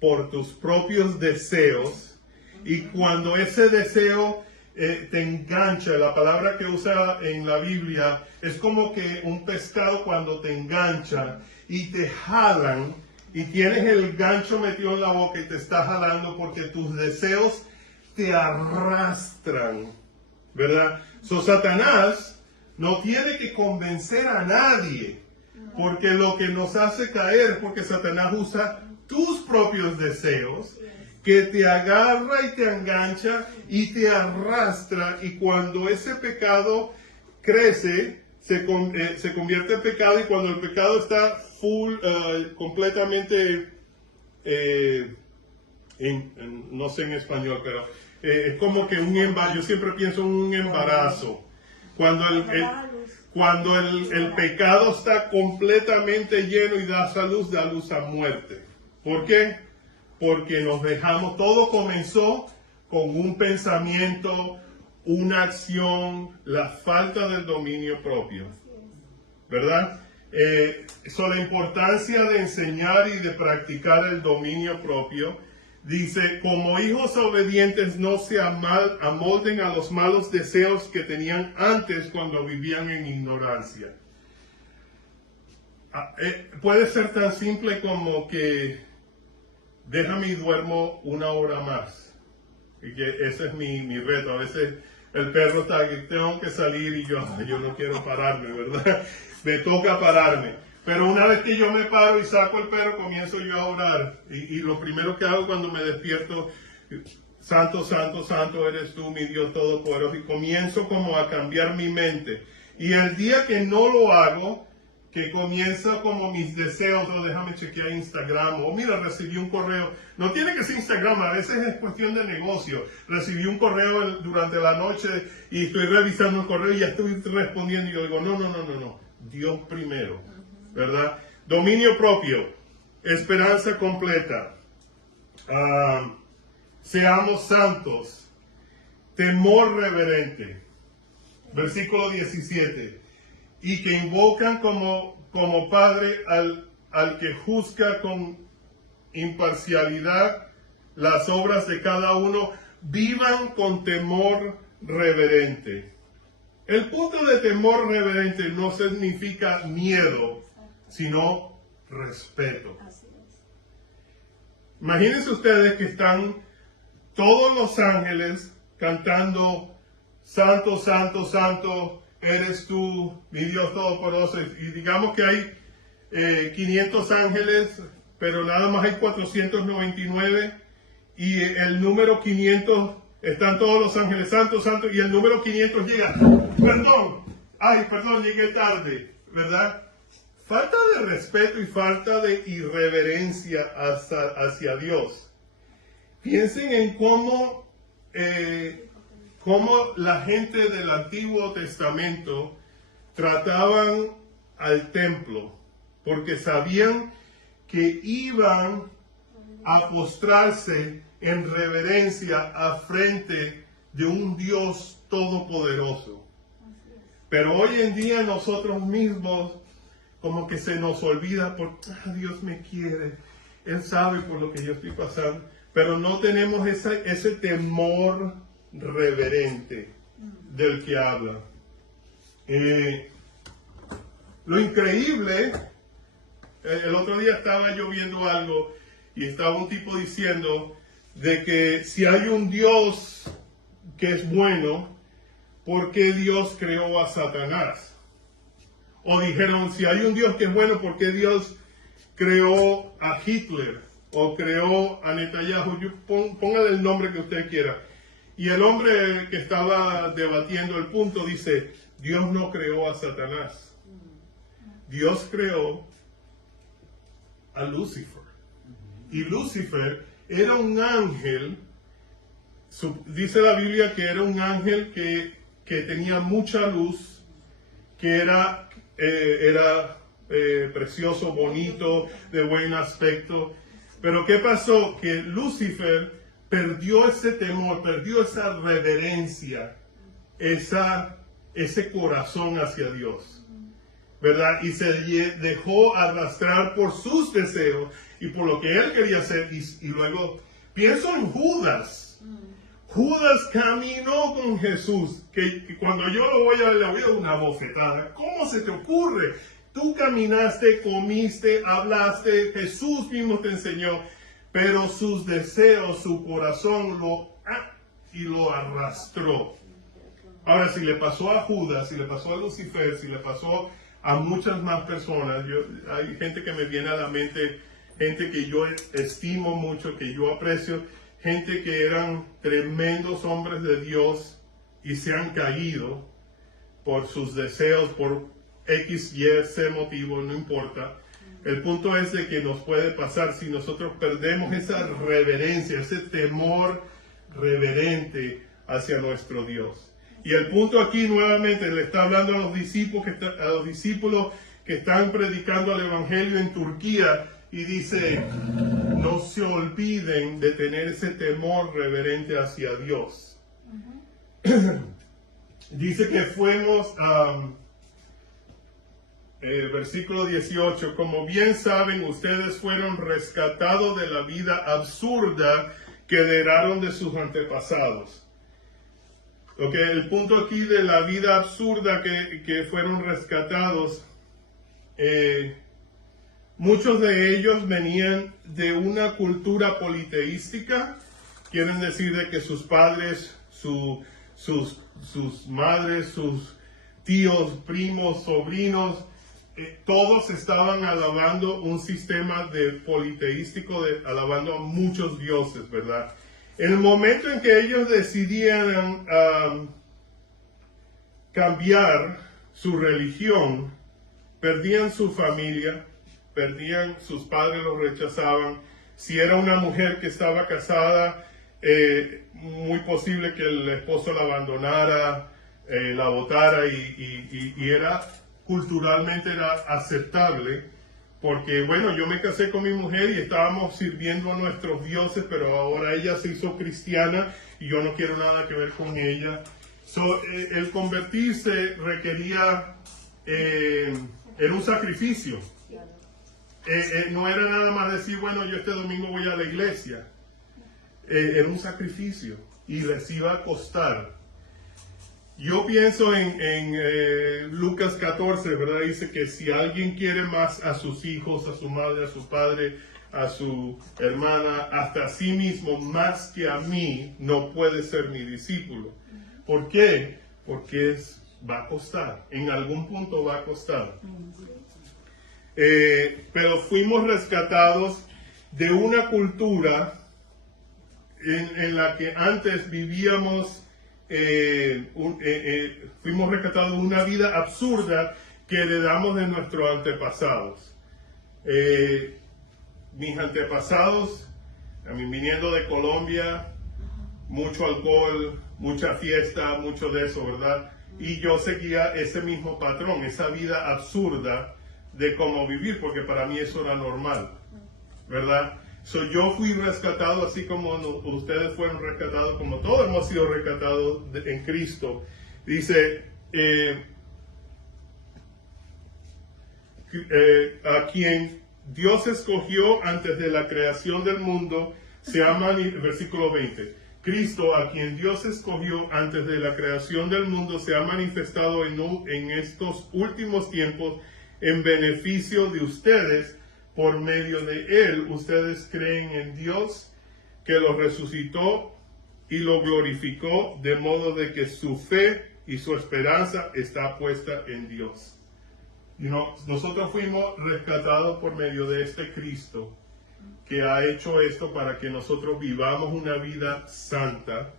por tus propios deseos y cuando ese deseo te engancha. La palabra que usa en la Biblia es como que un pescado cuando te engancha y te jalan y tienes el gancho metido en la boca y te está jalando porque tus deseos te arrastran, ¿verdad? Satanás no tiene que convencer a nadie, porque lo que nos hace caer es porque Satanás usa tus propios deseos, que te agarra y te engancha y te arrastra, y cuando ese pecado crece, se convierte en pecado, y cuando el pecado está completamente, no sé en español, pero es como que un embarazo. Yo siempre pienso en un embarazo. Cuando el pecado está completamente lleno y da luz a muerte. ¿Por qué? Porque nos dejamos, todo comenzó con un pensamiento, una acción, la falta del dominio propio, ¿verdad? La importancia de enseñar y de practicar el dominio propio, dice, como hijos obedientes no se amolden a los malos deseos que tenían antes cuando vivían en ignorancia. Puede ser tan simple como que déjame y duermo una hora más. Y que ese es mi reto. A veces el perro está que tengo que salir y yo no quiero pararme, ¿verdad? Me toca pararme. Pero una vez que yo me paro y saco el perro, comienzo yo a orar. Y lo primero que hago cuando me despierto, santo, santo, santo eres tú, mi Dios todopoderoso. Y comienzo como a cambiar mi mente. Y el día que no lo hago, que comienza como mis deseos, déjame chequear Instagram, o mira, recibí un correo. No tiene que ser Instagram, a veces es cuestión de negocio. Recibí un correo durante la noche y estoy revisando el correo y ya estoy respondiendo y yo digo, no, Dios primero, ¿verdad? Dominio propio, esperanza completa, seamos santos, temor reverente. Versículo 17. Y que invocan como Padre al que juzga con imparcialidad las obras de cada uno, vivan con temor reverente. El punto de temor reverente no significa miedo, sino respeto. Imagínense ustedes que están todos los ángeles cantando Santo, Santo, Santo, eres tú, mi Dios Todopoderoso. Y digamos que hay 500 ángeles, pero nada más hay 499. Y el número 500, están todos los ángeles santos, santos, y el número 500 llega. Perdón, llegué tarde, ¿verdad? Falta de respeto y falta de irreverencia hacia Dios. Piensen en cómo la gente del Antiguo Testamento trataban al templo, porque sabían que iban a postrarse en reverencia a frente de un Dios todopoderoso. Pero hoy en día nosotros mismos como que se nos olvida Dios me quiere, Él sabe por lo que yo estoy pasando, pero no tenemos ese temor reverente del que habla. Lo increíble, el otro día estaba yo viendo algo y estaba un tipo diciendo de que si hay un Dios que es bueno, ¿por qué Dios creó a Satanás? O dijeron, si hay un Dios que es bueno, ¿por qué Dios creó a Hitler? O creó a Netanyahu. Póngale el nombre que usted quiera. Y el hombre que estaba debatiendo el punto dice, Dios no creó a Satanás. Dios creó a Lucifer. Y Lucifer era un ángel, dice la Biblia que era un ángel que tenía mucha luz, que era precioso, bonito, de buen aspecto. Pero ¿qué pasó? Que Lucifer perdió ese temor, perdió esa reverencia, ese corazón hacia Dios, ¿verdad? Y se dejó arrastrar por sus deseos y por lo que él quería hacer. Y luego pienso en Judas. Judas caminó con Jesús, que cuando yo le voy a dar una bofetada. ¿Cómo se te ocurre? Tú caminaste, comiste, hablaste, Jesús mismo te enseñó, pero sus deseos, su corazón lo arrastró. Ahora, si le pasó a Judas, si le pasó a Lucifer, si le pasó a muchas más personas, hay gente que me viene a la mente, gente que yo estimo mucho, que yo aprecio, gente que eran tremendos hombres de Dios y se han caído por sus deseos, por X, Y, C motivo, no importa. El punto es de que nos puede pasar si nosotros perdemos esa reverencia, ese temor reverente hacia nuestro Dios. Y el punto aquí nuevamente le está hablando a los discípulos que están predicando el Evangelio en Turquía y dice, no se olviden de tener ese temor reverente hacia Dios. Dice que fuimos versículo 18, como bien saben, ustedes fueron rescatados de la vida absurda que heredaron de sus antepasados. Okay, el punto aquí de la vida absurda que fueron rescatados, muchos de ellos venían de una cultura politeística, quieren decir de que sus padres, sus madres, sus tíos, primos, sobrinos, todos estaban alabando un sistema de politeístico, alabando a muchos dioses, ¿verdad? En el momento en que ellos decidían cambiar su religión, perdían su familia, perdían, sus padres los rechazaban. Si era una mujer que estaba casada, muy posible que el esposo la abandonara, la botara y culturalmente era aceptable, porque bueno, yo me casé con mi mujer y estábamos sirviendo a nuestros dioses, pero ahora ella se hizo cristiana y yo no quiero nada que ver con ella. El convertirse requería, era un sacrificio. No era nada más decir, bueno, yo este domingo voy a la iglesia. Era un sacrificio y les iba a costar. Yo pienso en Lucas 14, ¿verdad? Dice que si alguien quiere más a sus hijos, a su madre, a su padre, a su hermana, hasta a sí mismo, más que a mí, no puede ser mi discípulo. ¿Por qué? Porque es va a costar, en algún punto va a costar. Pero fuimos rescatados de una cultura en la que antes vivíamos, fuimos rescatados de una vida absurda que heredamos de nuestros antepasados. Mis antepasados, a mí viniendo de Colombia, mucho alcohol, mucha fiesta, mucho de eso, ¿verdad? Y yo seguía ese mismo patrón, esa vida absurda de cómo vivir, porque para mí eso era normal, ¿verdad? Yo fui rescatado así como ustedes fueron rescatados, como todos hemos sido rescatados en Cristo. Dice, a quien Dios escogió antes de la creación del mundo, versículo 20, Cristo, a quien Dios escogió antes de la creación del mundo, se ha manifestado en estos últimos tiempos en beneficio de ustedes. Por medio de Él, ustedes creen en Dios, que lo resucitó y lo glorificó, de modo de que su fe y su esperanza está puesta en Dios. Nosotros fuimos rescatados por medio de este Cristo, que ha hecho esto para que nosotros vivamos una vida santa,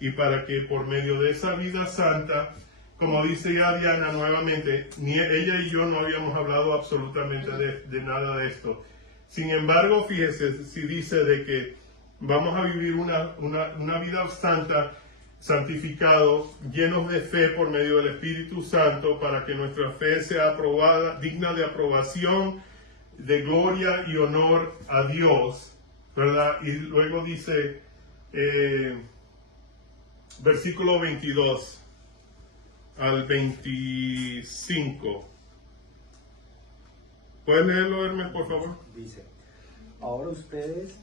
y para que por medio de esa vida santa, como dice ya Diana nuevamente, ni ella y yo no habíamos hablado absolutamente de nada de esto. Sin embargo, fíjese, si dice de que vamos a vivir una vida santa, santificados, llenos de fe por medio del Espíritu Santo, para que nuestra fe sea aprobada, digna de aprobación, de gloria y honor a Dios, ¿verdad? Y luego dice, versículo 22 al 25. ¿Puedes leerlo, Hermes, por favor? Dice, ahora ustedes,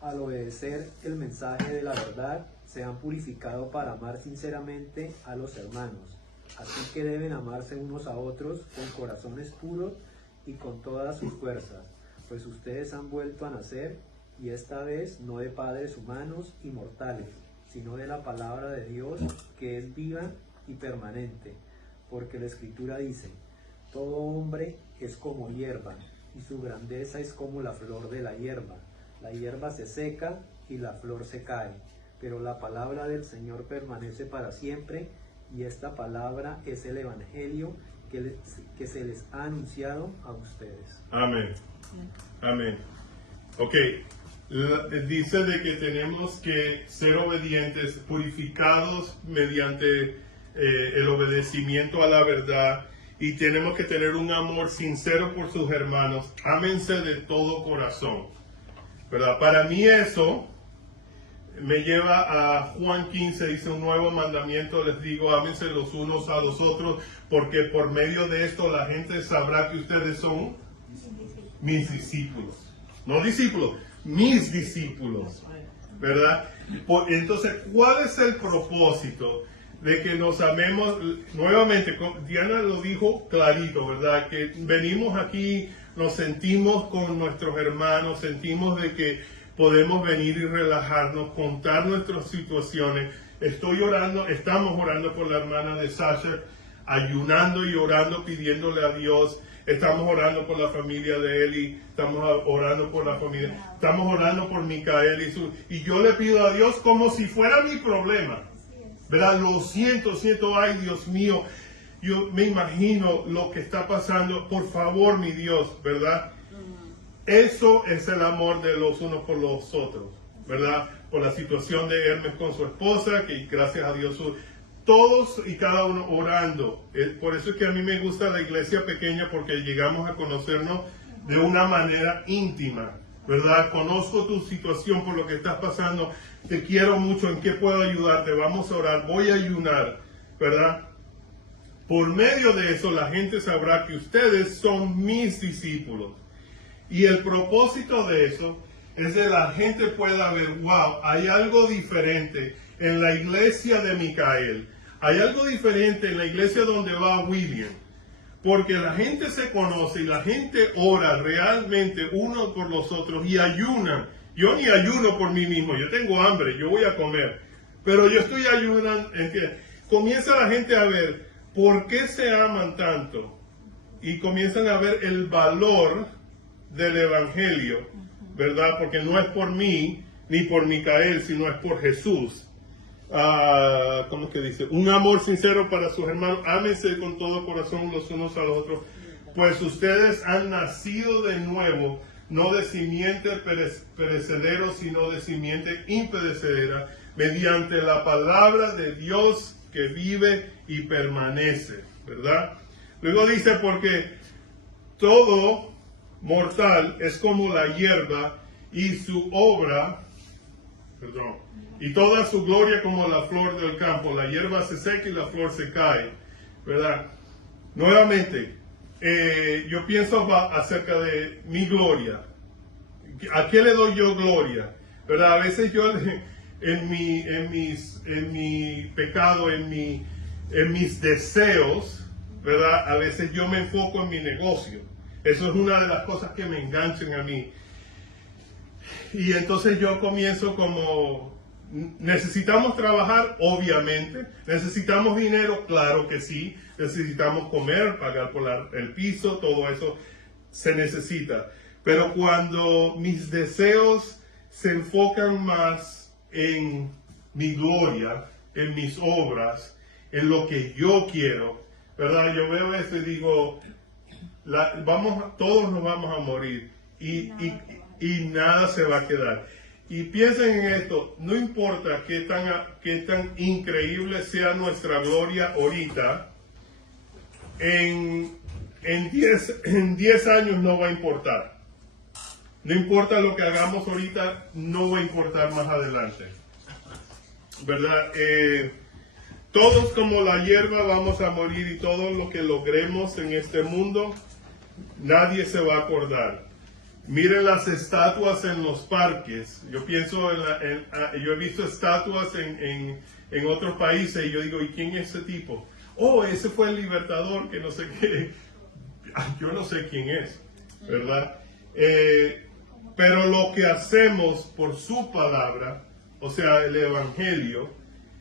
al obedecer el mensaje de la verdad, se han purificado para amar sinceramente a los hermanos. Así que deben amarse unos a otros con corazones puros y con todas sus fuerzas, pues ustedes han vuelto a nacer, y esta vez no de padres humanos y mortales, sino de la palabra de Dios, que es viva y permanente, porque la Escritura dice, todo hombre es como hierba, y su grandeza es como la flor de la hierba se seca y la flor se cae, pero la palabra del Señor permanece para siempre, y esta palabra es el Evangelio que se les ha anunciado a ustedes. Amén. Amén. Ok. Dice de que tenemos que ser obedientes, purificados mediante el obedecimiento a la verdad, y tenemos que tener un amor sincero por sus hermanos. Ámense de todo corazón, ¿verdad? Para mí eso me lleva a Juan 15, dice, un nuevo mandamiento les digo, ámense los unos a los otros, porque por medio de esto la gente sabrá que ustedes son mis discípulos. No discípulos, mis discípulos, ¿verdad? Entonces, ¿cuál es el propósito de que nos amemos? Nuevamente, Diana lo dijo clarito, ¿verdad? Que venimos aquí, nos sentimos con nuestros hermanos, sentimos de que podemos venir y relajarnos, contar nuestras situaciones. Estamos orando por la hermana de Sasha, ayunando y orando, pidiéndole a Dios. Estamos orando por la familia de Eli, estamos orando por la familia, estamos orando por Micael y yo le pido a Dios como si fuera mi problema, ¿verdad? Lo siento, ay Dios mío, yo me imagino lo que está pasando, por favor mi Dios, ¿verdad? Eso es el amor de los unos por los otros, ¿verdad? Por la situación de Hermes con su esposa, que gracias a Dios todos y cada uno orando. Por eso es que a mí me gusta la iglesia pequeña, porque llegamos a conocernos de una manera íntima, ¿verdad? Conozco tu situación, por lo que estás pasando, te quiero mucho, ¿en qué puedo ayudarte? Vamos a orar, voy a ayunar, ¿verdad? Por medio de eso la gente sabrá que ustedes son mis discípulos. Y el propósito de eso es que la gente pueda ver, wow, hay algo diferente en la iglesia de Micael. Hay algo diferente en la iglesia donde va William. Porque la gente se conoce y la gente ora realmente uno por los otros y ayunan. Yo ni ayuno por mí mismo, yo tengo hambre, yo voy a comer. Pero yo estoy ayunando, ¿entiendes? Comienza la gente a ver, ¿por qué se aman tanto? Y comienzan a ver el valor del Evangelio, ¿verdad? Porque no es por mí ni por Micael, sino es por Jesús. ¿Cómo es que dice? Un amor sincero para sus hermanos. Ámense con todo corazón los unos a los otros, pues ustedes han nacido de nuevo, no de simiente perecedero, sino de simiente imperecedera, mediante la palabra de Dios que vive y permanece, ¿verdad? Luego dice, porque todo mortal es como la hierba y su obra, y toda su gloria como la flor del campo. La hierba se seca y la flor se cae, ¿verdad? Nuevamente, yo pienso acerca de mi gloria. ¿A qué le doy yo gloria? ¿Verdad? A veces yo en mi pecado, en mis deseos, ¿verdad? A veces yo me enfoco en mi negocio. Eso es una de las cosas que me enganchan a mí. Y entonces yo comienzo como, necesitamos trabajar, obviamente. Necesitamos dinero, claro que sí. Necesitamos comer, pagar por el piso, todo eso se necesita. Pero cuando mis deseos se enfocan más en mi gloria, en mis obras, en lo que yo quiero, ¿verdad? Yo veo esto y digo, todos nos vamos a morir y nada se va a quedar. Y piensen en esto, no importa qué tan increíble sea nuestra gloria ahorita, en 10 años no va a importar. No importa lo que hagamos ahorita, no va a importar más adelante, ¿verdad? Todos como la hierba vamos a morir y todo lo que logremos en este mundo, nadie se va a acordar. Miren las estatuas en los parques. Yo pienso yo he visto estatuas en otros países y yo digo, ¿y quién es ese tipo? Oh, ese fue el libertador, que no sé qué. Yo no sé quién es, ¿verdad? Pero lo que hacemos por su palabra, o sea, el Evangelio,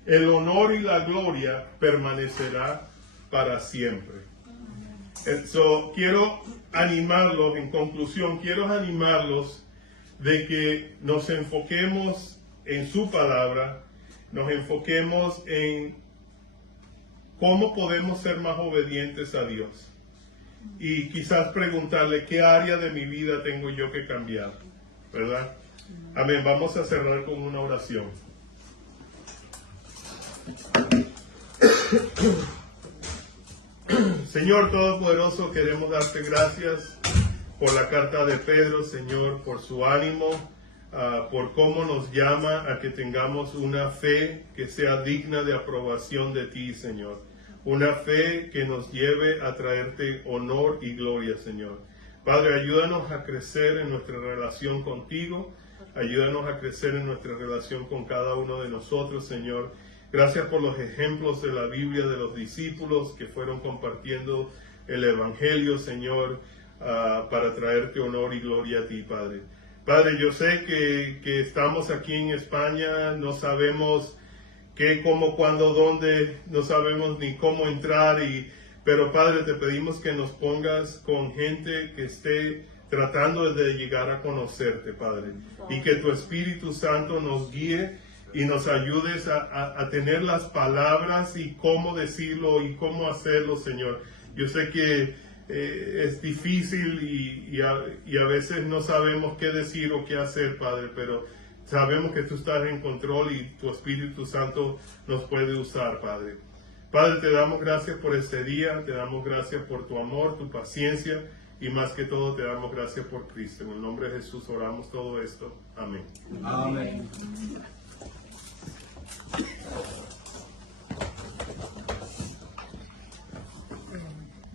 el honor y la gloria permanecerá para siempre. Quiero animarlos, en conclusión, quiero animarlos de que nos enfoquemos en su palabra, nos enfoquemos en cómo podemos ser más obedientes a Dios. Y quizás preguntarle qué área de mi vida tengo yo que cambiar, ¿verdad? Amén. Vamos a cerrar con una oración. Señor Todopoderoso, queremos darte gracias por la carta de Pedro, Señor, por su ánimo, por cómo nos llama a que tengamos una fe que sea digna de aprobación de ti, Señor. Una fe que nos lleve a traerte honor y gloria, Señor. Padre, ayúdanos a crecer en nuestra relación contigo. Ayúdanos a crecer en nuestra relación con cada uno de nosotros, Señor. Gracias por los ejemplos de la Biblia de los discípulos que fueron compartiendo el Evangelio, Señor, para traerte honor y gloria a ti, Padre. Padre, yo sé que estamos aquí en España, no sabemos qué, cómo, cuándo, dónde, no sabemos ni cómo entrar, pero Padre, te pedimos que nos pongas con gente que esté tratando de llegar a conocerte, Padre, y que tu Espíritu Santo nos guíe y nos ayudes a tener las palabras y cómo decirlo y cómo hacerlo, Señor. Yo sé que es difícil y a veces no sabemos qué decir o qué hacer, Padre, pero sabemos que tú estás en control y tu Espíritu Santo nos puede usar, Padre. Padre, te damos gracias por este día, te damos gracias por tu amor, tu paciencia y más que todo te damos gracias por Cristo. En el nombre de Jesús oramos todo esto. Amén. Amén.